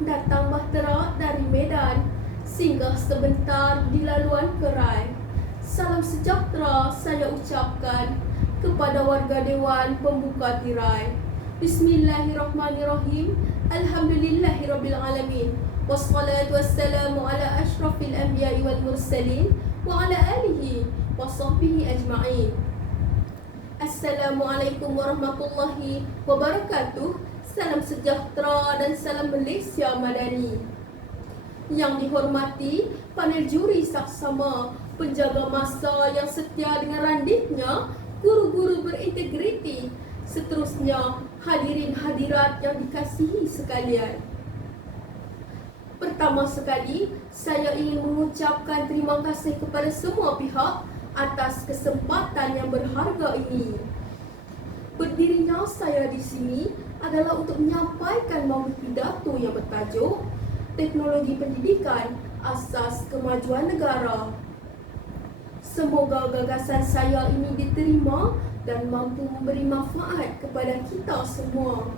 Datang bahtera dari Medan, singgah sebentar di laluan Kerai. Salam sejahtera saya ucapkan kepada warga Dewan Pembuka Tirai. Bismillahirrahmanirrahim. Alhamdulillahirrabbilalamin. Wassalatu wassalamu ala ashrafil anbiya'i wal mursalin wa ala alihi wa sahbihi ajma'in. Assalamualaikum warahmatullahi wabarakatuh. Salam sejahtera dan salam Malaysia Madani. Yang dihormati panel juri saksama, penjaga masa yang setia dengan randitnya, guru-guru berintegriti, seterusnya hadirin hadirat yang dikasihi sekalian. Pertama sekali, saya ingin mengucapkan terima kasih kepada semua pihak atas kesempatan yang berharga ini. Berdirinya saya di sini adalah untuk menyampaikan maudhui pidato yang bertajuk Teknologi Pendidikan Asas Kemajuan Negara. Semoga gagasan saya ini diterima dan mampu memberi manfaat kepada kita semua.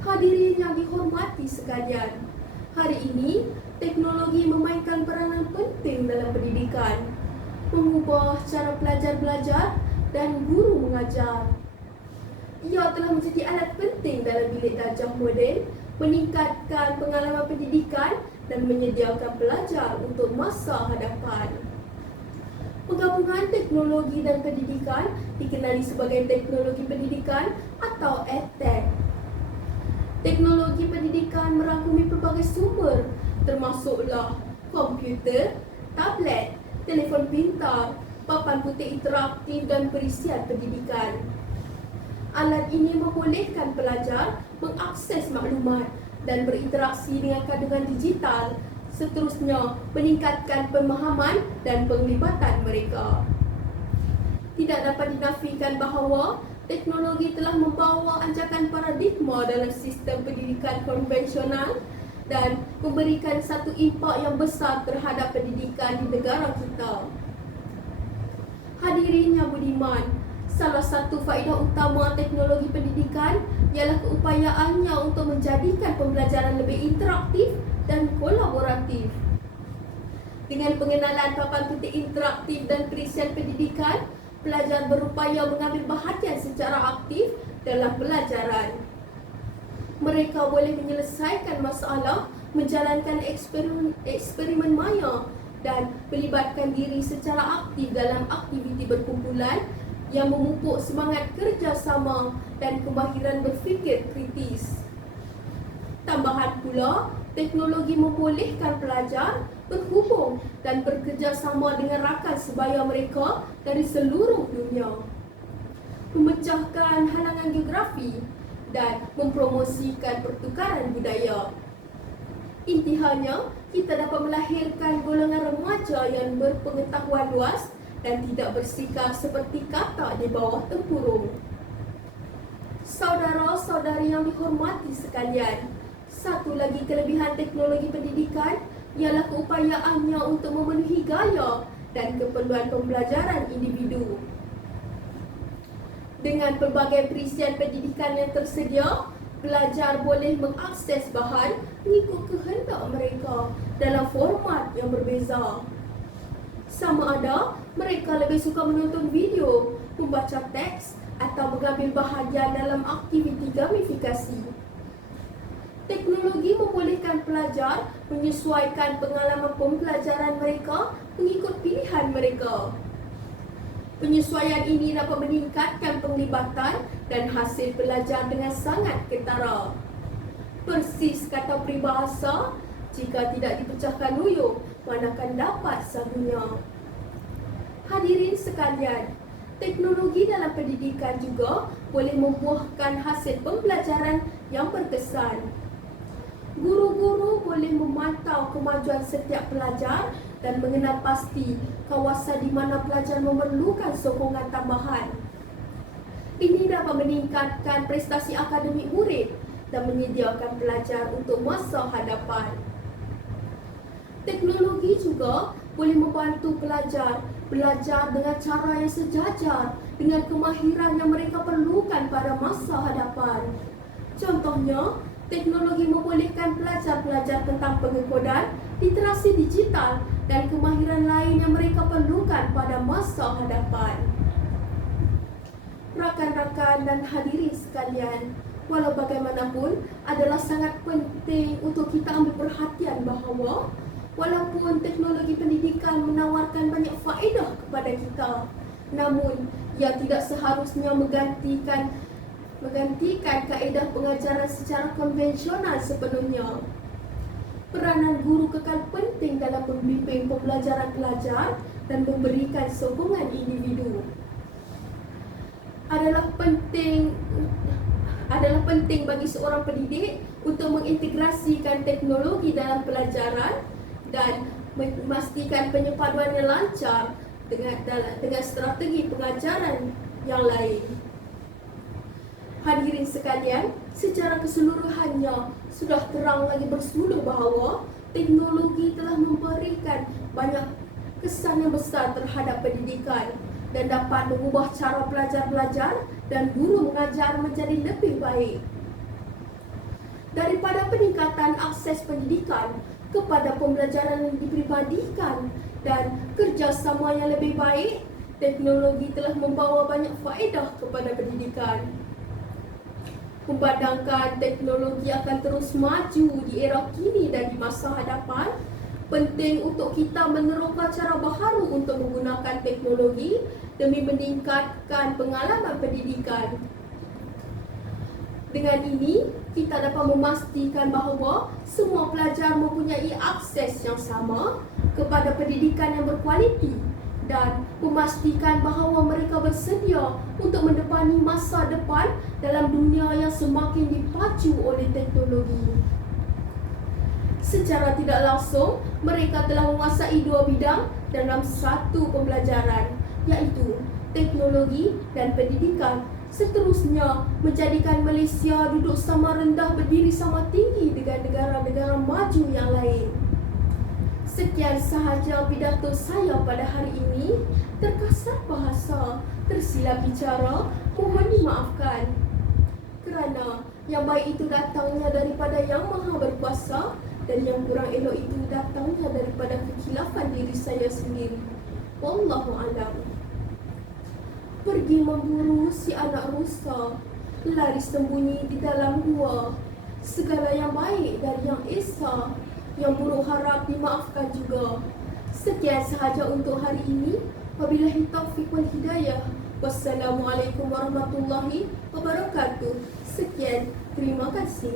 Hadirin yang dihormati sekalian, hari ini teknologi memainkan peranan penting dalam pendidikan, mengubah cara pelajar belajar dan guru mengajar. Ia telah menjadi alat penting dalam bilik darjah moden, meningkatkan pengalaman pendidikan dan menyediakan pelajar untuk masa hadapan. Penggabungan teknologi dan pendidikan dikenali sebagai teknologi pendidikan atau EdTech. Teknologi pendidikan merangkumi pelbagai sumber, termasuklah komputer, tablet, telefon pintar, papan putih interaktif dan perisian pendidikan. Alat ini membolehkan pelajar mengakses maklumat dan berinteraksi dengan kandungan digital, seterusnya meningkatkan pemahaman dan penglibatan mereka. Tidak dapat dinafikan bahawa teknologi telah membawa anjakan paradigma dalam sistem pendidikan konvensional dan memberikan satu impak yang besar terhadap pendidikan di negara kita. Hadirin yang budiman, salah satu faedah utama teknologi pendidikan ialah keupayaannya untuk menjadikan pembelajaran lebih interaktif dan kolaboratif. Dengan pengenalan papan putih interaktif dan perisian pendidikan, pelajar berupaya mengambil bahagian secara aktif dalam pelajaran. Mereka boleh menyelesaikan masalah, menjalankan eksperimen maya dan melibatkan diri secara aktif dalam aktiviti berkumpulan yang memupuk semangat kerjasama dan kemahiran berfikir kritis. Tambahan pula, teknologi membolehkan pelajar berhubung dan bekerjasama dengan rakan sebaya mereka dari seluruh dunia, memecahkan halangan geografi dan mempromosikan pertukaran budaya. Intihannya, kita dapat melahirkan golongan remaja yang berpengetahuan luas dan tidak bersikap seperti kata di bawah tempurung. Saudara-saudari yang dihormati sekalian, satu lagi kelebihan teknologi pendidikan ialah keupayaannya untuk memenuhi gaya dan keperluan pembelajaran individu. Dengan pelbagai perisian pendidikan yang tersedia, pelajar boleh mengakses bahan mengikut kehendak mereka dalam format yang berbeza. Sama ada mereka lebih suka menonton video, membaca teks atau mengambil bahagian dalam aktiviti gamifikasi. Teknologi membolehkan pelajar menyesuaikan pengalaman pembelajaran mereka mengikut pilihan mereka. Penyesuaian ini dapat meningkatkan penglibatan dan hasil belajar dengan sangat ketara. Persis kata peribahasa, jika tidak dipecahkan luyuk, manakan dapat sabunya. Hadirin sekalian, teknologi dalam pendidikan juga boleh membuahkan hasil pembelajaran yang berkesan. Guru-guru boleh memantau kemajuan setiap pelajar dan mengenal pasti kawasan di mana pelajar memerlukan sokongan tambahan. Ini dapat meningkatkan prestasi akademik murid dan menyediakan pelajar untuk masa hadapan. Teknologi juga boleh membantu pelajar belajar dengan cara yang sejajar dengan kemahiran yang mereka perlukan pada masa hadapan. Contohnya, teknologi membolehkan membolehkan pelajar-pelajar tentang pengekodan, literasi digital dan kemahiran lain yang mereka perlukan pada masa hadapan. Rakan-rakan dan hadirin sekalian, walau bagaimanapun adalah sangat penting untuk kita ambil perhatian bahawa walaupun teknologi pendidikan menawarkan banyak faedah kepada kita, namun ia tidak seharusnya menggantikan kaedah pengajaran secara konvensional sepenuhnya. Peranan guru kekal penting dalam membimbing pembelajaran pelajar dan memberikan sokongan individu. Adalah penting bagi seorang pendidik untuk mengintegrasikan teknologi dalam pelajaran dan memastikan penyepaduannya lancar dengan strategi pengajaran yang lain. Hadirin sekalian, secara keseluruhannya sudah terang lagi bersuluh bahawa teknologi telah memberikan banyak kesan yang besar terhadap pendidikan dan dapat mengubah cara pelajar belajar dan guru mengajar menjadi lebih baik. Daripada peningkatan akses pendidikan kepada pembelajaran yang diperibadikan dan kerjasama yang lebih baik, teknologi telah membawa banyak faedah kepada pendidikan. Memandangkan teknologi akan terus maju di era kini dan di masa hadapan, penting untuk kita meneroka cara baharu untuk menggunakan teknologi demi meningkatkan pengalaman pendidikan. Dengan ini, kita dapat memastikan bahawa semua pelajar mempunyai akses yang sama kepada pendidikan yang berkualiti dan memastikan bahawa mereka bersedia untuk mendepani masa depan dalam dunia yang semakin dipacu oleh teknologi. Secara tidak langsung, mereka telah menguasai dua bidang dalam satu pembelajaran, iaitu teknologi dan pendidikan. Seterusnya, menjadikan Malaysia duduk sama rendah berdiri sama tinggi dengan negara-negara maju yang lain. Sekian sahaja pidato saya pada hari ini. Terkasar bahasa, tersilap bicara, mohon dimaafkan. Kerana yang baik itu datangnya daripada Yang Maha Berkuasa dan yang kurang elok itu datangnya daripada kekhilafan diri saya sendiri. Wallahu a'lam. Pergi memburu si anak rusa, lari sembunyi di dalam gua. Segala yang baik dari Yang Esa, yang buruk harap dimaafkan juga. Sekian sahaja untuk hari ini. Wabillahi taufiq wal hidayah. Wassalamualaikum warahmatullahi wabarakatuh. Sekian, terima kasih.